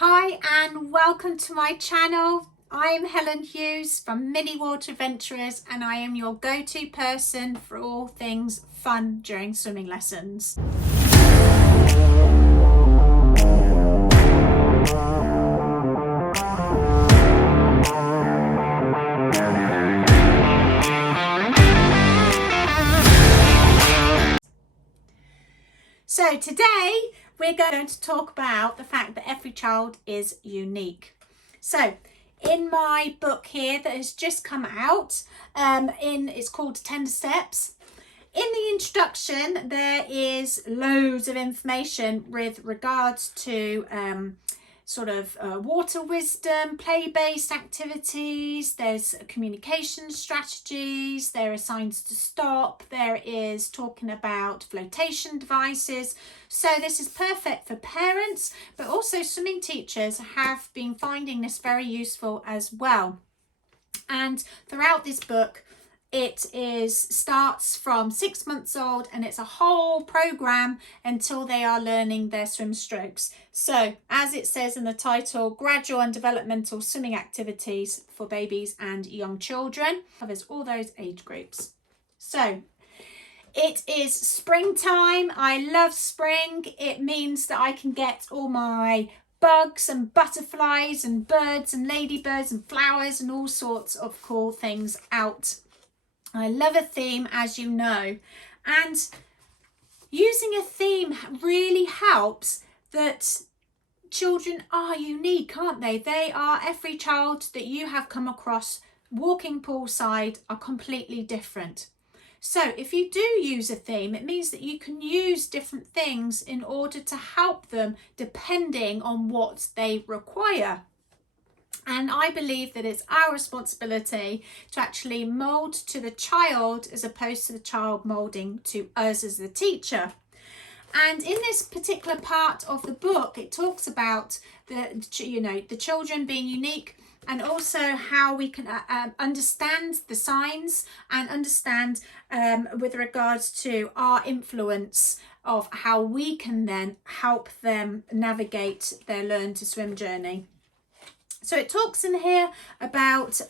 Hi and welcome to my channel. I am Helen Hughes from Mini Water Adventurers and I am your go-to person for all things fun during swimming lessons. So today we're going to talk about the fact that every child is unique. So in my book here that has just come out, it's called Tender Steps. In the introduction, there is loads of information with regards to water wisdom, play-based activities, there's communication strategies, there are signs to stop, there is talking about flotation devices. So this is perfect for parents, but also swimming teachers have been finding this very useful as well. And throughout this book, it starts from 6 months old and it's a whole program until they are learning their swim strokes. So as it says in the title, gradual and developmental swimming activities for babies and young children, covers all those age groups. So it is springtime. I love spring. It means that I can get all my bugs and butterflies and birds and ladybirds and flowers and all sorts of cool things out. I love a theme, as you know, and using a theme really helps that children are unique, aren't they? They are, every child that you have come across walking poolside are completely different. So if you do use a theme, it means that you can use different things in order to help them depending on what they require. And I believe that it's our responsibility to actually mould to the child as opposed to the child moulding to us as the teacher. And in this particular part of the book, it talks about the children being unique and also how we can understand the signs and understand with regards to our influence of how we can then help them navigate their learn to swim journey. So it talks in here about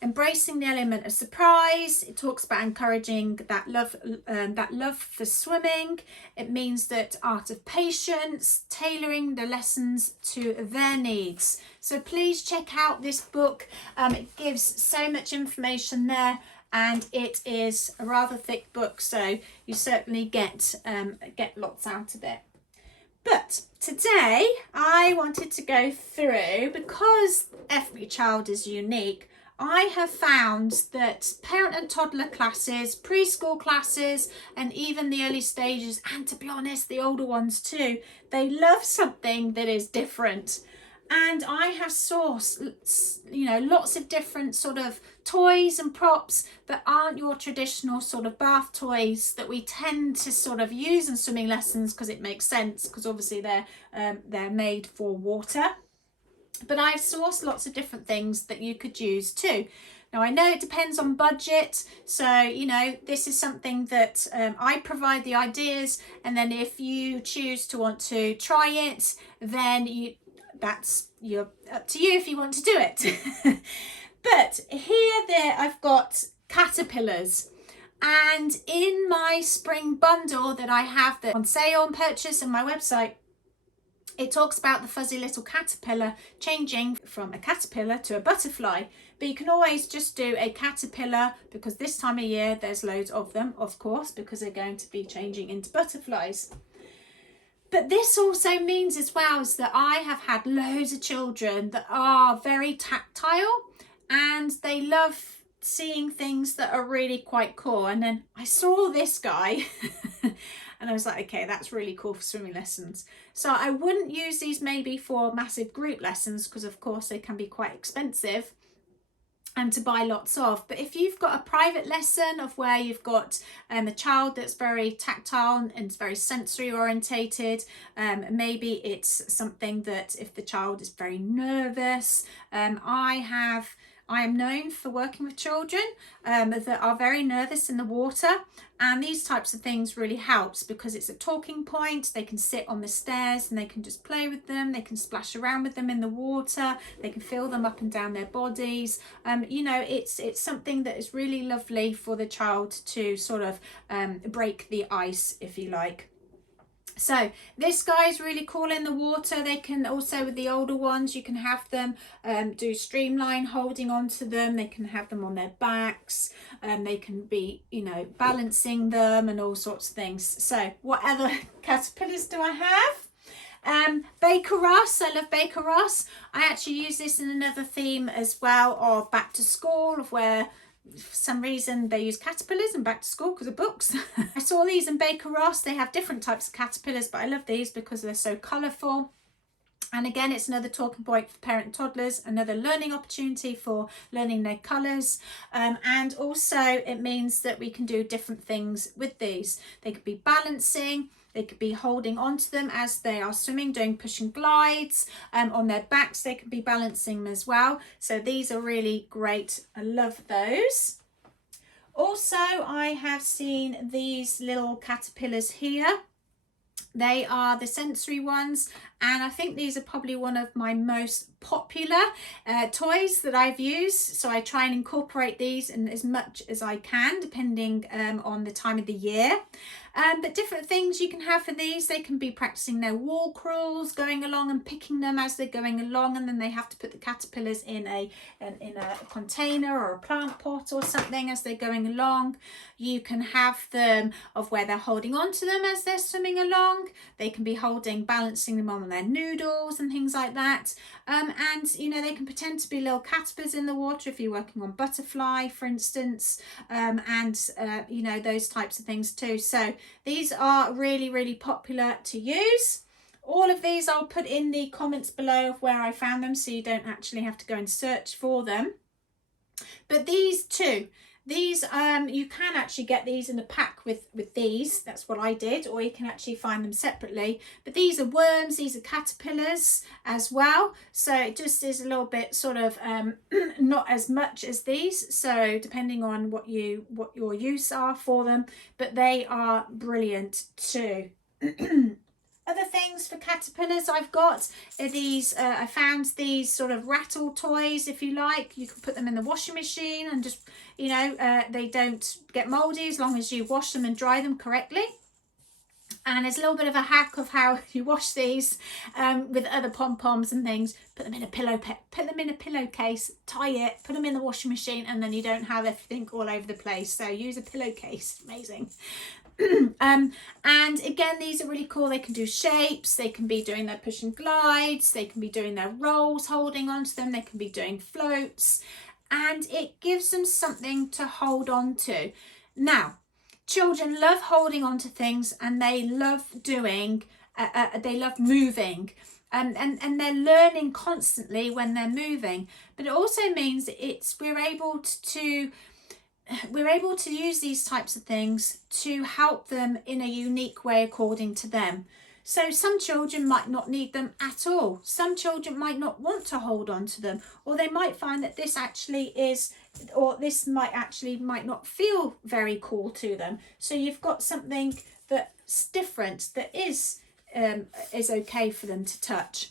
embracing the element of surprise. It talks about encouraging that love for swimming. It means that art of patience, tailoring the lessons to their needs. So please check out this book. It gives so much information there, and it is a rather thick book, so you certainly get lots out of it. But today I wanted to go through, because every child is unique, I have found that parent and toddler classes, preschool classes, and even the early stages, and to be honest, the older ones too, they love something that is different. And I have sourced, lots of different sort of toys and props that aren't your traditional sort of bath toys that we tend to sort of use in swimming lessons, because it makes sense, because obviously they're made for water. But I've sourced lots of different things that you could use too. Now, I know it depends on budget, so this is something that I provide the ideas, and then if you choose to want to try it, then you're up to you if you want to do it. But I've got caterpillars, and in my spring bundle that I have that on sale and purchase on my website, it talks about the fuzzy little caterpillar changing from a caterpillar to a butterfly. But you can always just do a caterpillar, because this time of year there's loads of them, of course, because they're going to be changing into butterflies. But this also means as well is that I have had loads of children that are very tactile and they love seeing things that are really quite cool. And then I saw this guy and I was like, okay, that's really cool for swimming lessons. So I wouldn't use these maybe for massive group lessons, because of course they can be quite expensive and to buy lots of. But if you've got a private lesson of where you've got a child that's very tactile and very sensory orientated, maybe it's something that if the child is very nervous, I I am known for working with children that are very nervous in the water, and these types of things really helps because it's a talking point. They can sit on the stairs and they can just play with them. They can splash around with them in the water. They can feel them up and down their bodies. You know, it's something that is really lovely for the child to sort of break the ice, if you like. So this guy is really cool in the water. They can also, with the older ones, you can have them do streamline holding onto them. They can have them on their backs. They can be, you know, balancing them and all sorts of things. So what other caterpillars do I have? Baker Ross. I love Baker Ross. I actually use this in another theme as well of back to school, of where for some reason they use caterpillars and back to school because of books. I saw these in Baker Ross. They have different types of caterpillars, but I love these because they're so colourful. And again, it's another talking point for parent toddlers, another learning opportunity for learning their colours. And also it means that we can do different things with these. They could be balancing. They could be holding onto them as they are swimming, doing push and glides. On their backs, they could be balancing them as well. So these are really great. I love those. Also, I have seen these little caterpillars here. They are the sensory ones, and I think these are probably one of my most popular toys that I've used. So I try and incorporate these in as much as I can, depending on the time of the year. But different things you can have for these. They can be practicing their wall crawls, going along and picking them as they're going along, and then they have to put the caterpillars in a container or a plant pot or something as they're going along. You can have them of where they're holding on to them as they're swimming along. They can be balancing them on their noodles and things like that. And you know, they can pretend to be little caterpillars in the water if you're working on butterfly, for instance, you know, those types of things too. So these are really, really popular to use. All of these I'll put in the comments below of where I found them, so you don't actually have to go and search for them. But these two, these you can actually get these in a pack with these. That's what I did, or you can actually find them separately. But these are worms, these are caterpillars as well, so it just is a little bit sort of not as much as these, so depending on what your use are for them, but they are brilliant too. Other things for caterpillars I've got are these, I found these sort of rattle toys, if you like. You can put them in the washing machine and just, you know, they don't get mouldy as long as you wash them and dry them correctly. And there's a little bit of a hack of how you wash these with other pom-poms and things. Put them in a pillowcase, tie it, put them in the washing machine, and then you don't have everything all over the place. So use a pillowcase, amazing. And again, these are really cool. They can do shapes, they can be doing their push and glides, they can be doing their rolls holding onto them, they can be doing floats, and it gives them something to hold on to. Now, children love holding on to things, and they love doing, they love moving. And they're learning constantly when they're moving, but it also means we're able to use these types of things to help them in a unique way according to them. So some children might not need them at all. Some children might not want to hold on to them, or they might find that this actually is, or this might not feel very cool to them. So you've got something that's different, that is okay for them to touch.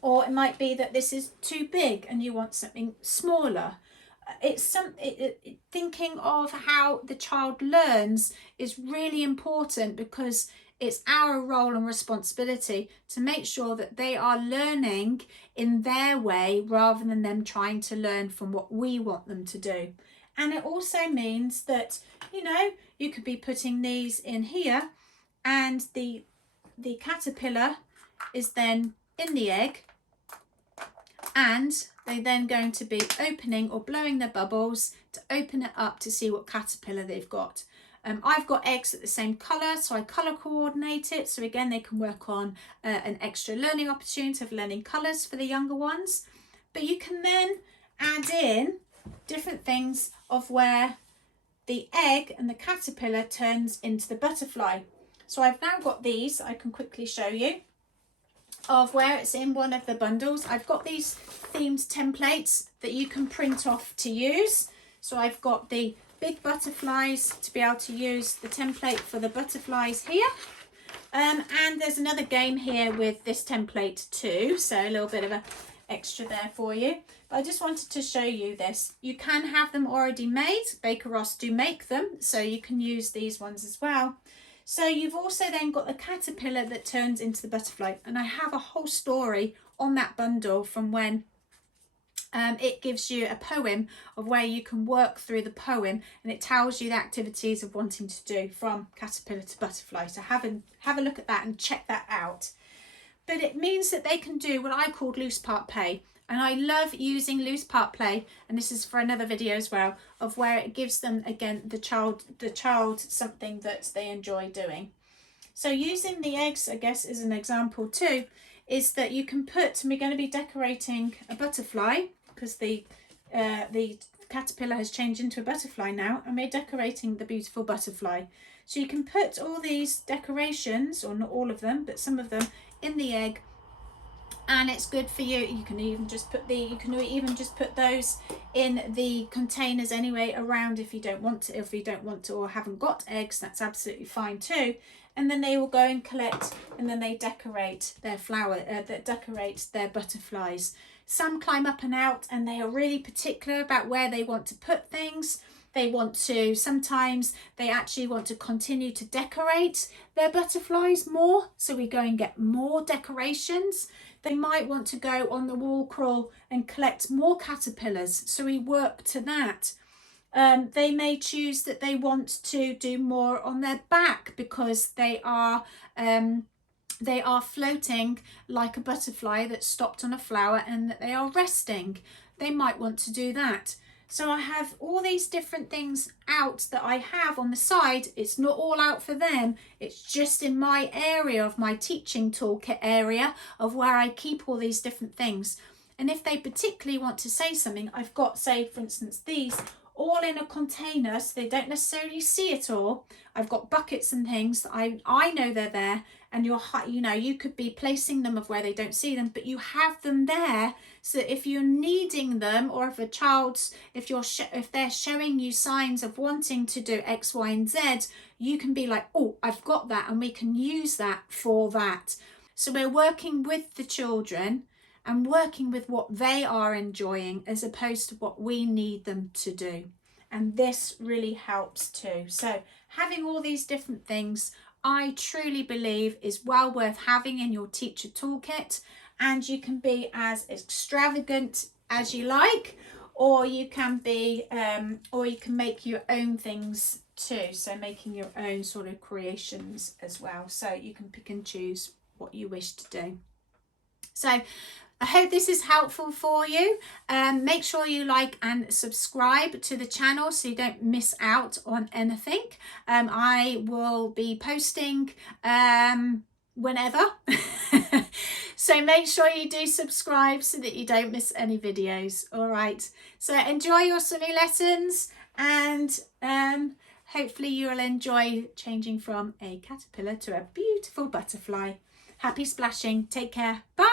Or it might be that this is too big and you want something smaller. It's thinking of how the child learns is really important, because it's our role and responsibility to make sure that they are learning in their way rather than them trying to learn from what we want them to do. And it also means that, you know, you could be putting these in here, and the caterpillar is then in the egg, and they're then going to be opening or blowing their bubbles to open it up to see what caterpillar they've got. I've got eggs at the same colour, so I colour coordinate it. So again, they can work on an extra learning opportunity of learning colours for the younger ones. But you can then add in different things of where the egg and the caterpillar turns into the butterfly. So I've now got these, I can quickly show you. of where it's in one of the bundles. I've got these themed templates that you can print off to use. So I've got the big butterflies to be able to use the template for the butterflies here. And there's another game here with this template too. So a little bit of a extra there for you. But I just wanted to show you this. You can have them already made. Baker Ross do make them, so you can use these ones as well. So you've also then got the caterpillar that turns into the butterfly, and I have a whole story on that bundle from when it gives you a poem of where you can work through the poem, and it tells you the activities of wanting to do from caterpillar to butterfly. So have a look at that and check that out. But it means that they can do what I called loose part play. And I love using loose part play, and this is for another video as well, of where it gives them, again, the child something that they enjoy doing. So using the eggs, I guess, as an example too, is that you can put, and we're going to be decorating a butterfly, because the caterpillar has changed into a butterfly now, and we're decorating the beautiful butterfly. So you can put all these decorations, or not all of them, but some of them, in the egg, and it's good for you. You can even just put those in the containers anyway around if you don't want to, or haven't got eggs, that's absolutely fine too. And then they will go and collect, and then they decorate their decorate their butterflies. Some climb up and out, and they are really particular about where they want to put things. Sometimes they actually want to continue to decorate their butterflies more, so we go and get more decorations. They might want to go on the wall crawl and collect more caterpillars, so we work to that. They may choose that they want to do more on their back because they are floating like a butterfly that's stopped on a flower and that they are resting. They might want to do that. So I have all these different things out that I have on the side. It's not all out for them. It's just in my area of my teaching toolkit area of where I keep all these different things. And if they particularly want to say something, I've got, say, for instance, these all in a container so they don't necessarily see it all. I've got buckets and things that I know they're there, and you could be placing them of where they don't see them, but you have them there so if you're needing them, or if they're showing you signs of wanting to do X, Y, and Z, you can be like, oh, I've got that, and we can use that for that. So we're working with the children and working with what they are enjoying as opposed to what we need them to do. And this really helps too. So having all these different things, I truly believe is well worth having in your teacher toolkit. And you can be as extravagant as you like, or you can make your own things too. So making your own sort of creations as well. So you can pick and choose what you wish to do. So I hope this is helpful for you. Make sure you like and subscribe to the channel so you don't miss out on anything. I will be posting whenever. So make sure you do subscribe so that you don't miss any videos. All right. So enjoy your swimming lessons, and hopefully you'll enjoy changing from a caterpillar to a beautiful butterfly. Happy splashing. Take care. Bye.